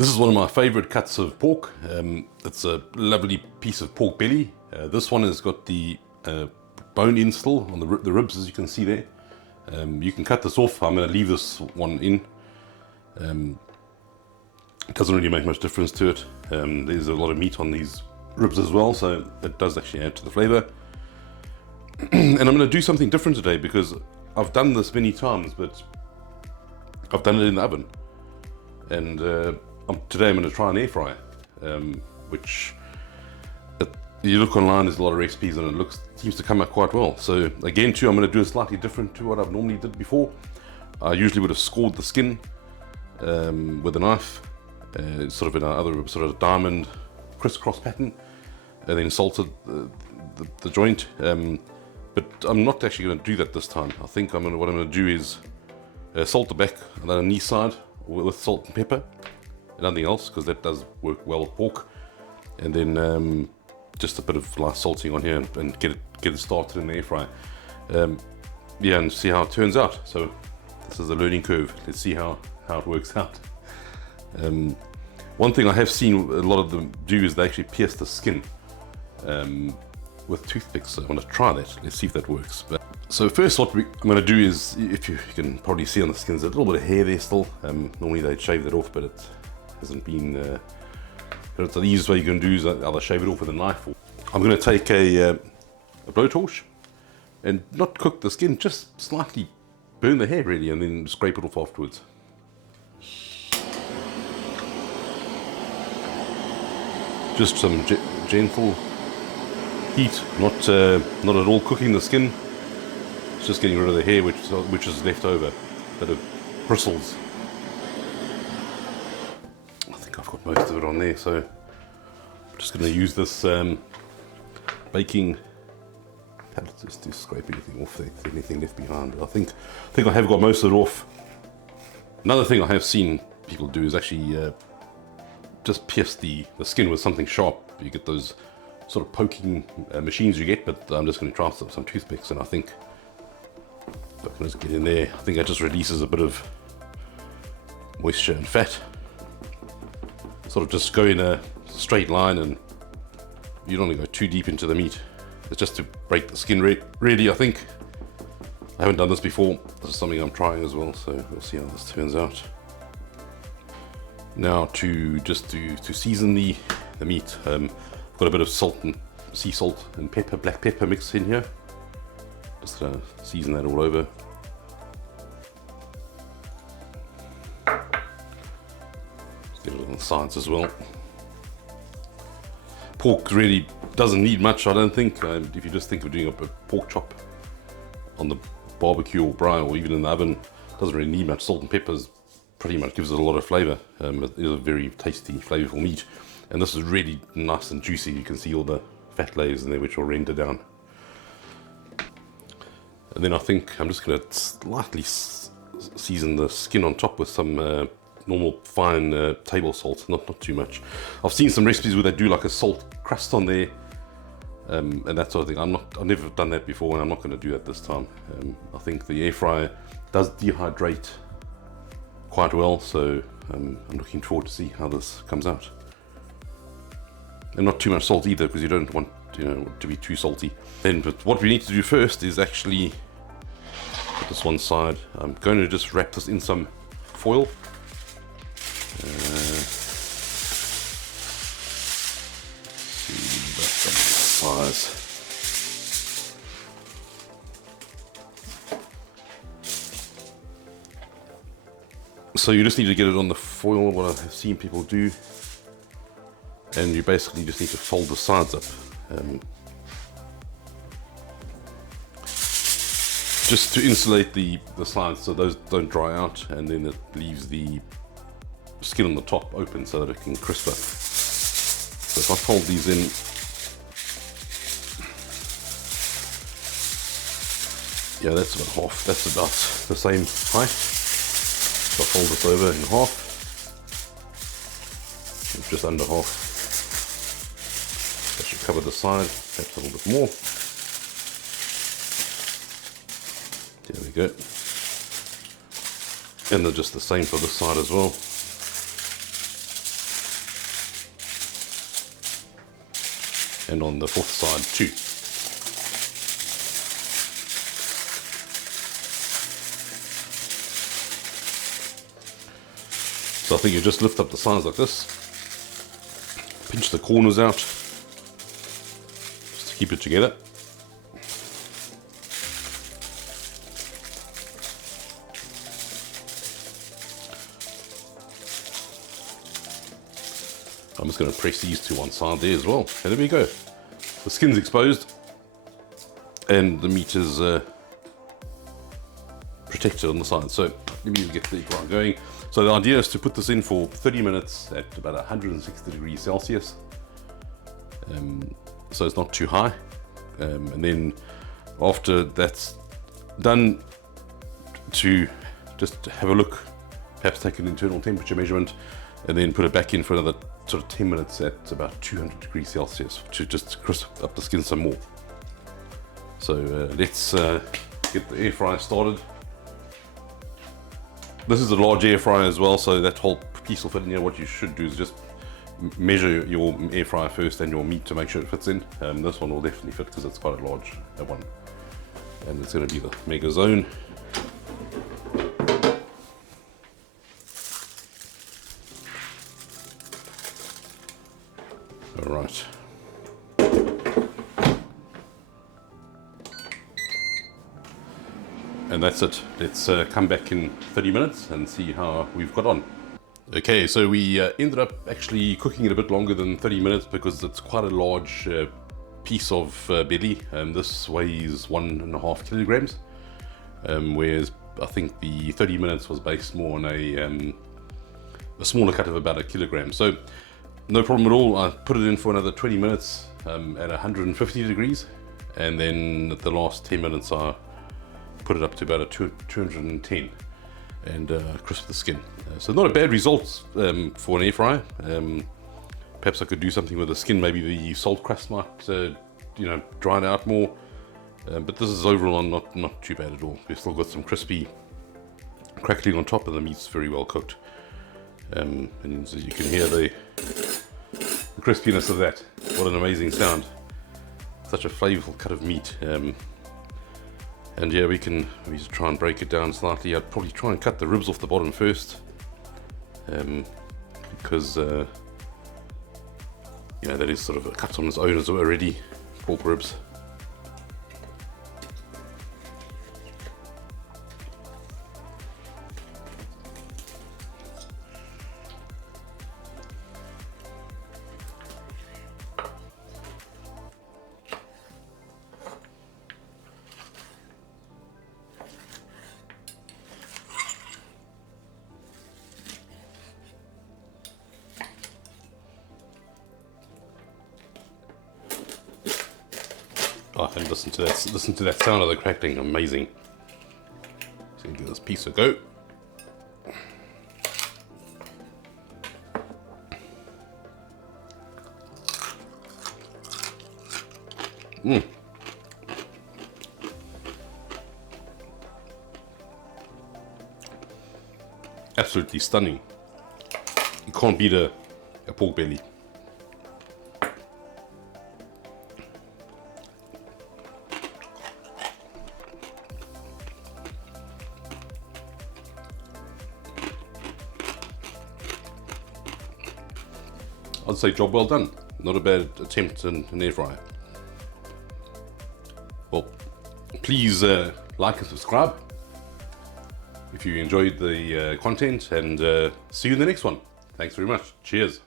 This is one of my favorite cuts of pork. It's a lovely piece of pork belly. This one has got the bone in still on the ribs, as you can see there. You can cut this off. I'm going to leave this one in. It doesn't really make much difference to it. There's a lot of meat on these ribs as well, so it does actually add to the flavor. And I'm going to do something different today because I've done this many times, but I've done it in the oven. And today I'm going to try an air fryer, which you look online, there's a lot of recipes and it seems to come out quite well. So again too, I'm going to do it slightly different to what I've normally did before. I usually would have scored the skin with a knife, sort of in another sort of diamond crisscross pattern, and then salted the joint. But I'm not actually going to do that this time. I think what I'm going to do is salt the back and the knee side with salt and pepper and nothing else, because that does work well with pork. And then just a bit of light salting on here and get it started in the air fryer. Yeah, and see how it turns out. So this is a learning curve. Let's see how it works out. One thing I have seen a lot of them do is they actually pierce the skin with toothpicks. So I want to try that. Let's see if that works. So first what I'm going to do is, if you can probably see on the skin, there's a little bit of hair there still. Normally they'd shave that off, but it hasn't been. But the easiest way you can do is either shave it off with a knife. I'm going to take a blowtorch and not cook the skin, just slightly burn the hair really, and then scrape it off afterwards. Just some gentle heat, not at all cooking the skin. It's just getting rid of the hair which is left over, bit of bristles. I think I've got most of it on there, so I'm just going to use this baking palette just to scrape anything off there, if there's anything left behind. I think I have got most of it off. Another thing I have seen people do is actually just pierce the skin with something sharp. You get those sort of poking machines you get, but I'm just going to try some toothpicks, and I think if I can just get in there, I think that just releases a bit of moisture and fat. Sort of just go in a straight line, and you don't want to go too deep into the meat. It's just to break the skin really, I think. I haven't done this before. This is something I'm trying as well, so we'll see how this turns out. Now to season the meat, I've got a bit of salt and sea salt and pepper, black pepper mixed in here. Just gonna season that all over. Just get it on the sides as well. Pork really doesn't need much, I don't think. If you just think of doing a pork chop on the barbecue or braai or even in the oven, it doesn't really need much. Salt and peppers pretty much gives it a lot of flavour. It is a very tasty, flavourful meat, and this is really nice and juicy. You can see all the fat layers in there which will render down. And then I think I'm just going to slightly season the skin on top with some normal fine table salt, not too much. I've seen some recipes where they do like a salt crust on there, and that sort of thing. I've never done that before, and I'm not going to do that this time. I think the air fryer does dehydrate quite well, so I'm looking forward to see how this comes out. And not too much salt either, because you don't want to be too salty. But what we need to do first is actually put this one side. I'm going to just wrap this in some foil. See about some size. So you just need to get it on the foil, what I've seen people do, and you basically just need to fold the sides up. Just to insulate the sides so those don't dry out, and then it leaves the skin on the top open so that it can crisp up. So if I fold these in, yeah, that's about half, that's about the same height. So I fold this over in half, just under half. That should cover the side, perhaps a little bit more. There we go. And they're just the same for this side as well. and on the fourth side too. So I think you just lift up the sides like this, pinch the corners out just to keep it together. I'm just going to press these to one side there as well. And there we go. The skin's exposed and the meat is protected on the side. So let me get the grind going. So the idea is to put this in for 30 minutes at about 160 degrees Celsius. So it's not too high. And then after that's done, to just have a look, perhaps take an internal temperature measurement, and then put it back in for another sort of 10 minutes at about 200 degrees Celsius to just crisp up the skin some more. So let's get the air fryer started. This is a large air fryer as well, so that whole piece will fit in here. What you should do is just measure your air fryer first and your meat to make sure it fits in. This one will definitely fit because it's quite a large one. And it's going to be the Mega Zone. All right. And that's it. Let's come back in 30 minutes and see how we've got on. Okay, so we ended up actually cooking it a bit longer than 30 minutes because it's quite a large piece of belly. This weighs 1.5 kilograms, whereas I think the 30 minutes was based more on a smaller cut of about 1 kilogram. So no problem at all. I put it in for another 20 minutes at 150 degrees, and then at the last 10 minutes I put it up to about 210 and crisp the skin. So not a bad result for an air fryer. Perhaps I could do something with the skin. Maybe the salt crust might dry it out more. But this is overall not too bad at all. We've still got some crispy crackling on top, and the meat's very well cooked. And so you can hear the crispiness of that. What an amazing sound. Such a flavorful cut of meat. And yeah, we just try and break it down slightly. I'd probably try and cut the ribs off the bottom first, because that is sort of a cut on its own as already, pork ribs. Oh, and listen to that sound of the crackling, amazing. So give this piece a go. Absolutely stunning. You can't beat a pork belly. I'd say job well done. Not a bad attempt in an air fryer. Well, please like and subscribe if you enjoyed the content, and see you in the next one. Thanks very much. Cheers.